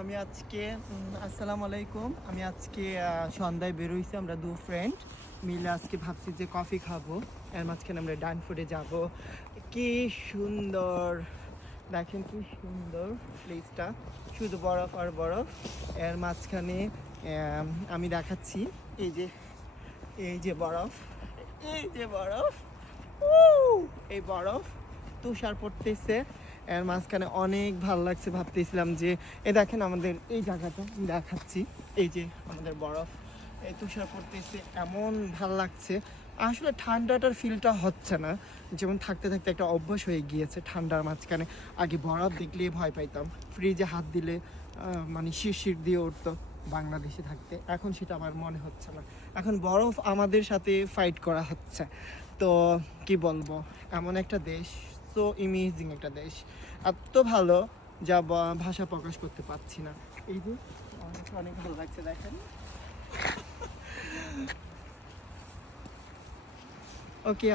আমি আজকে আসসালামু আলাইকুম। আমি আজকে সন্ধ্যায় বেরোইছি, আমরা দু ফ্রেন্ড মিলে আজকে ভাবছি যে কফি খাবো। এর মাঝখানে আমরা ডানফুডে যাব। কি সুন্দর, দেখেন কি সুন্দর প্লেসটা, শুধু বরফ আর বরফ। এর মাঝখানে আমি দেখাচ্ছি, এই যে এই যে বরফ, এই যে বরফ, এই বরফ, তুষার পড়তেছে। এর মাঝখানে অনেক ভালো লাগছে, ভাবতেছিলাম যে এ দেখেন আমাদের এই জায়গাটা দেখাচ্ছি, এই যে আমাদের বরফ, এই তুষার পড়তেছে, এমন ভাল লাগছে। আসলে ঠান্ডাটার ফিলটা হচ্ছে না, যেমন থাকতে থাকতে একটা অভ্যাস হয়ে গিয়েছে ঠান্ডার মাঝখানে। আগে বরফ দেখলেই ভয় পাইতাম, ফ্রিজে হাত দিলে মানে শিরশির দিয়ে উঠতো বাংলাদেশে থাকতে। এখন সেটা আমার মনে হচ্ছে না, এখন বরফ আমাদের সাথে ফাইট করা হচ্ছে। তো কি বলবো, এমন একটা দেশ, সো ইমেজিং একটা দেশ, এত ভালো যা ভাষা প্রকাশ করতে পারছি না। এই যে অনেক অনেক ভালো লাগছে, দেখেন। ওকে।